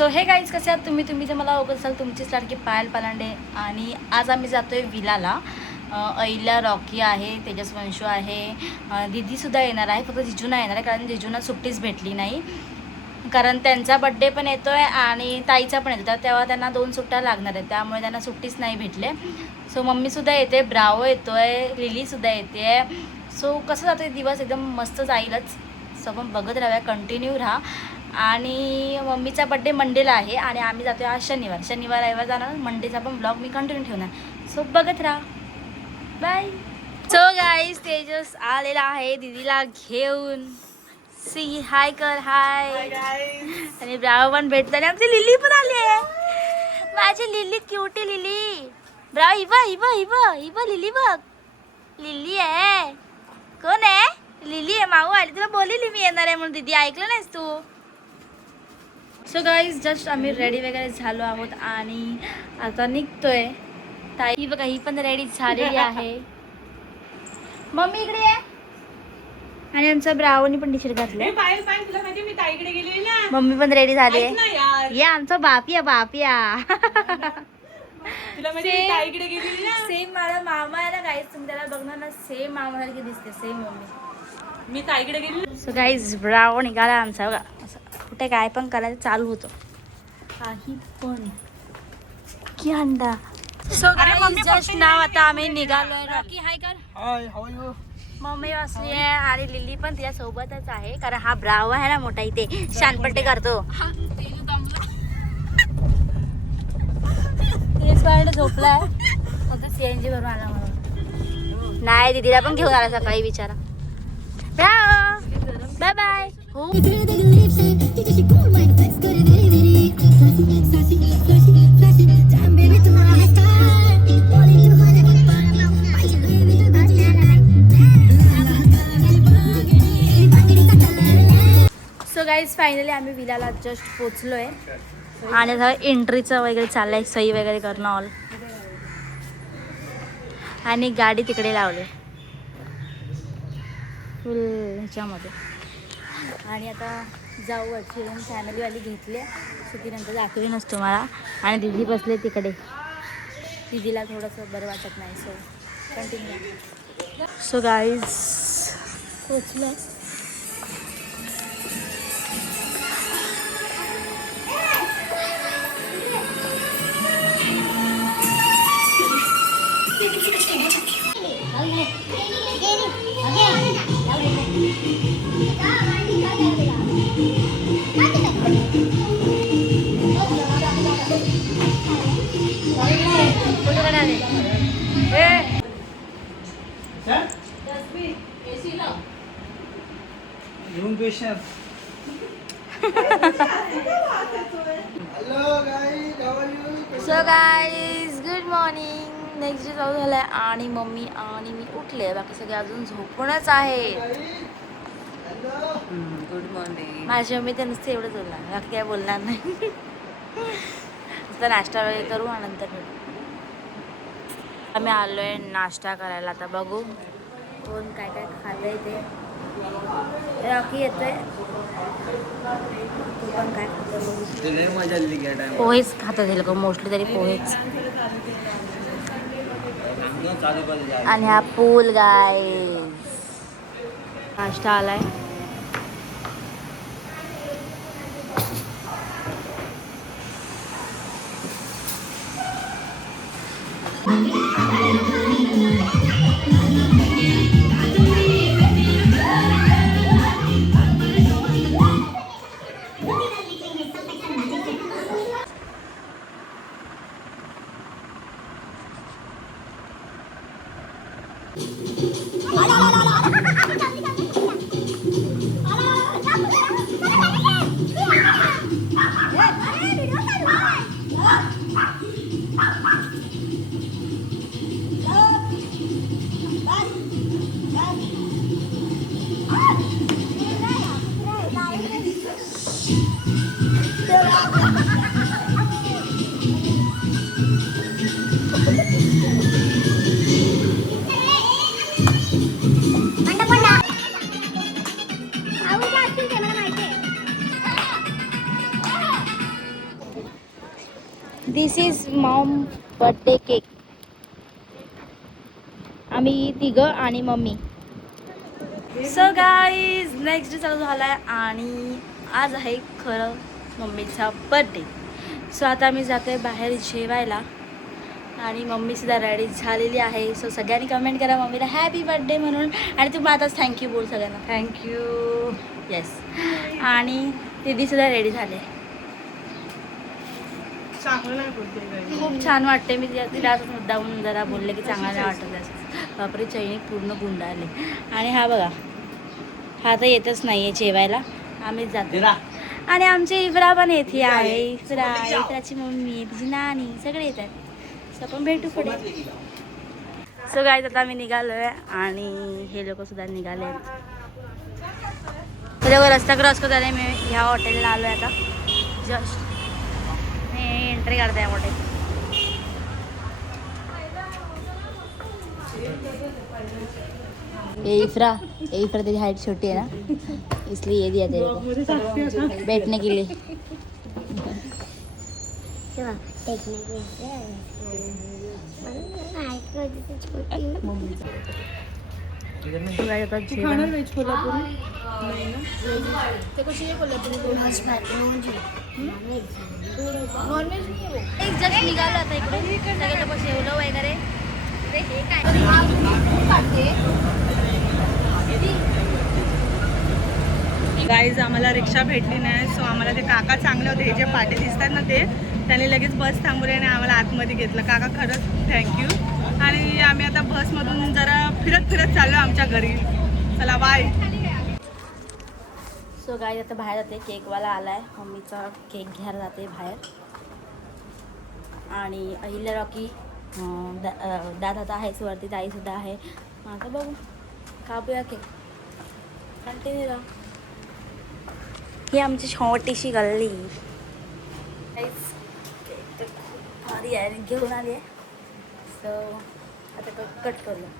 So हे guys कसे आहात तुम्ही जे मला ओळखत असाल तुमचीच लाडकी पायल पलांडे. आणि आज आम्ही जातोय विलाला. अहिल्या, रॉकी आहे, तेजस, वंशू आहे, दीदीसुद्धा येणार आहे. फक्त जिजू नाही येणार आहे कारण जिजूंना सुट्टीच भेटली नाही, कारण त्यांचा बड्डे पण येतो आहे आणि ताईचा पण येतो, तेव्हा त्यांना 2 सुट्ट्या लागणार आहेत, त्यामुळे त्यांना सुट्टीच नाही भेटले. सो मम्मीसुद्धा येते, ब्रावो येतो आहे, लिलीसुद्धा येते आहे. सो कसं जातो दिवस एकदम मस्त जाईलच. सो आपण बघत राहूया, कंटिन्यू राहा. आणि मम्मीचा बड्डे मंडेला आहे आणि आम्ही जातो आज शनिवार रविवार जाणार. मंडेचा पण ब्लॉग मी कंटिन्यू ठेवणार. सो बघत राहा. बाय. सो गाईज तेजस आलेला आहे दीदीला घेऊन. सी हाय कर. हाय. आणि ब्राव पण भेटतो आणि आमची लिली पण आली आहे. माझी लिली क्यूटी लिली. ब्राव हिबा हिबा हिबा हिबा लिली बघ. लिली आहे. कोण आहे? लिली आहे. माऊ आली, तुला बोलली मी येणार आहे म्हणून. दीदी ऐकलं नाहीस तू? सो गाईज जस्ट आम्ही रेडी वगैरे झालो आहोत आणि आता निघतोय. ताई बघा ही पण रेडी झालेली आहे. मम्मी इकडे आहे. आणि आमचा ब्रावनी पण टी शर्ट घातलंय. मम्मी पण रेडी झाली आहे. या आमचा बापिया बापिया. सेम माझा मामा आहे ना गाईज, तुम्ही त्याला बघणार ना, सेम मामासारखी दिसते, सेम मम्मी. मी ताईकडे गेली. सो गाईज ब्राव निघाला आमचा. बघा असं कुठे काय पण करायचं चालू होतं, काही पण की अंडा. सो गाईज जस्ट नाव आता आम्ही निघालोय. रॉकी हाय कर. हाय, हाऊ आर यू? मम्मी असली आहे आणि लिली पण तिच्या सोबतच आहे, कारण हा ब्राव आहे ना मोठा, इथे शानपट्टी करतो. झोपलाय फक्त सीएनजी भरून आला म्हणून. नाही दीदीला पण घेऊन आला सकाळी बिचारा. Bye bye. हो सो गाईज फायनली आम्ही विलाला जस्ट पोचलोय आणि आता एंट्रीचं वगैरे चाललंय, सही वगैरे करणं ऑल. आणि गाडी तिकडे लावली फुल ह्याच्यामध्ये. आणि आता जाऊ फिरून फॅमिलीवाली घेतली, सो ती नंतर दाखवी नसतो मला. आणि दीदी बसले तिकडे, दीदीला थोडंसं बरं वाटत नाही. So continue. सो गाईज पोचलं. So guys good morning. Next day चालू झालं आहे आणि मम्मी आणि मी उठले, बाकी सगळे अजून झोपूनच आहे. Good morning. माझी मम्मी तर नुसते एवढंच बोलणार, बाकी काय बोलणार नाही. नुसतं नाश्ता वगैरे करू आणि नंतर भेटू. आम्ही आलो आहे नाश्ता करायला. आता बघू कोण काय काय खातं आहे ते. रॉकी येतो आहे, तू पण काय खातो? पोहेच खातात हे लोक मोस्टली, तरी पोहेच. आणि हा पूल गाईज. नाश्ता आलाय. दिस इज मॉम बर्थडे केक. आम्ही तिघं आणि mummy. So guys next day चालू झाला आहे आणि आज आहे खरं मम्मीचा बर्थडे. सो आता आम्ही जातो आहे बाहेर जेवायला आणि मम्मीसुद्धा रेडी झालेली आहे. सो सगळ्यांनी कमेंट करा मम्मीला हॅपी बर्थडे म्हणून. आणि तू आताच थँक्यू बोल सगळ्यांना. थँक्यू. येस. आणि दीदीसुद्धा रेडी झाले. खूप छान वाटते. मी तिला असं मुद्दाहून जरा बोलले की चांगला नाही वाटत असं. बापरे चैनी पूर्ण गुंडाळले. आणि हा बघा हा तर येतच नाही आहे जेवायला. आम्हीच जातो. आणि आमचे इब्रा पण येथे आहे. इब्राची मम्मी तिची नानी सगळे येत आहेत. सो आपण भेटू पुढे. सो गाईज आता आम्ही निघालो आहे आणि हे लोक सुद्धा निघाले आहेत. त्याच्यावर रस्ता क्रॉस करत आहे. मी ह्या हॉटेलला आलो आहे आता जस्ट. मी एंट्री काढते आहे हॉटेल. इफ्रा तेरी हाइट छोटी है ना इसलिए ये दिया तेरे को बैठने के लिए. जस्ट निघालो आता इकडे सगळे लोक शेवलं वगैरे. गाईज आम्हाला रिक्षा भेटली नाही. सो आम्हाला ते काका चांगले होते. हे जे पाटे दिसतात ना ते त्यांनी लगेच बस थांबवली आणि आम्हाला आतमध्ये घेतलं. काका खरंच थँक्यू. आणि आम्ही आता बसमधून जरा फिरत चाललो आमच्या घरी. चला बाय. सो गाईज आता बाहेर जाते. केकवाला आला आहे. मम्मीचा केक घ्यायला जाते बाहेर. आणि अहिल्या रॉकी दादा आता आहेच वरती. ताईसुद्धा आहे. आता बघू कापूया केक. कंटिन्यू राहा. ही आमची छोटीशी गल्ली. केक तर खूप भारी आहे. घेऊन आली आहे. सो आता कट करूया.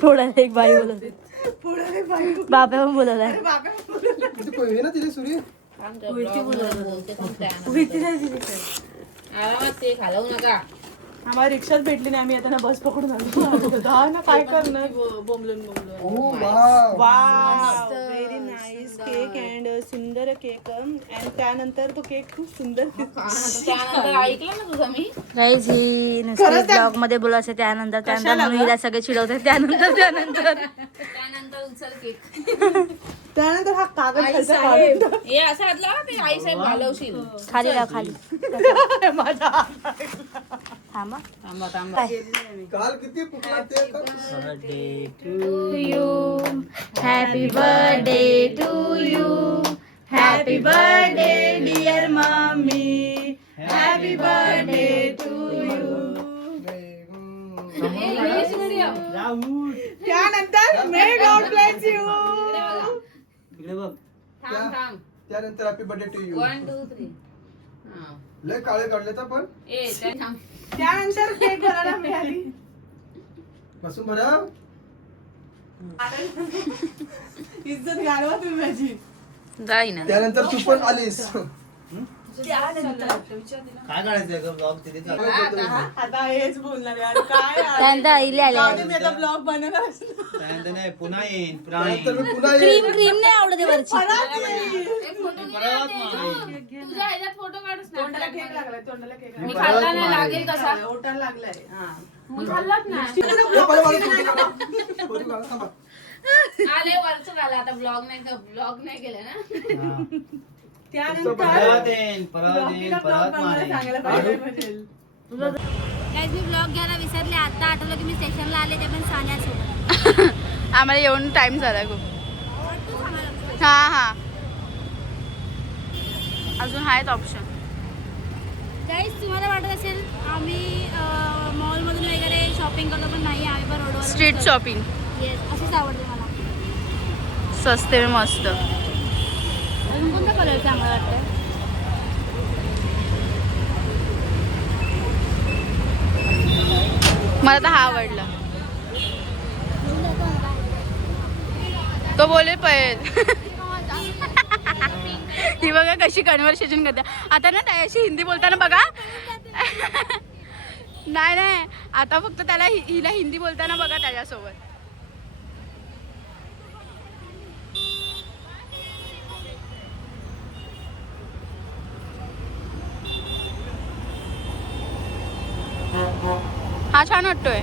फोडायला एक बाई बोलत बाबा पण बोलत आहे. आम्हाला रिक्षाच भेटली नाही. आम्ही आता बस पकडून आलो ना. काय करणार. व्हेरी नाईस केक अँड सुंदर केक. अँड त्यानंतर तो केक खूप सुंदर ऐकलं ना तुझं मी. गाईज ही नुसती ब्लॉग मध्ये बोलायचं. त्यानंतर म्हणून हिला सगळे चिडवतात. त्यानंतर उचल केक. त्यानंतर हा कागद हे असं वाटलं ते आई साहेब घालवशील. खाली लाव खाली. थांबा काल किती फुकला ते birthday to you. Happy birthday to you. Happy birthday dear mummy. Happy birthday to you. त्यानंतर मे गॉड ब्लेस यू. थांब. त्यानंतर हॅपी बर्थडे टू यू. 1 2 3. लय काळे काढले तर पण त्यानंतर केक घराला मिळाली. बसून बरा इज्जत घालवा तुम्ही माझी. जाई ना. त्यानंतर तू पण आलीस. काय काढायचंय का ब्लॉग तिथे आता हेच बोलणार यार. काय त्यानंतर आईले आले. मी आता ब्लॉग बनवणार. त्यानंतर नाही पुन्हा येईन त्यानंतर मी पुन्हा क्रीम क्रीम नाही आवडते वरची. तुझ्या ह्याच्यात फोटो काढूस ना. तोंडाला केक लागलाय. तोंडाला केक मी खाल्ला नाही लागेल कसा. ओठाला लागलाय. मी खाल्लाच नाही. आले वरच झाला. आता ब्लॉग नाही केलं ना. त्यानंतर परत येईन परत मारेन. मी ब्लॉग घ्यायला विसरले. आता आठवलं की मी स्टेशनला आले. ते पण सान्यासोबत. आम्हाला येऊन टाइम झाला खूप. हा अजून आहेत ऑप्शन. गाईज तुम्हाला वाटत असेल आम्ही मॉलमधून वगैरे शॉपिंग करतो पण नाही. आम्ही पण रोडवर स्ट्रीट शॉपिंग. येस अशीच आवडते मला. स्वस्त मस्त. अजून कोणता कलर चांगला वाटतं. मला तर हा आवडला. तो बोले पहिले बघा कशी कन्व्हर्सेशन करते आता ना त्याशी हिंदी बोलताना बघा. नाही नाही आता फक्त त्याला हिला हिंदी बोलताना बघा त्याच्यासोबत. हा छान वाटतोय.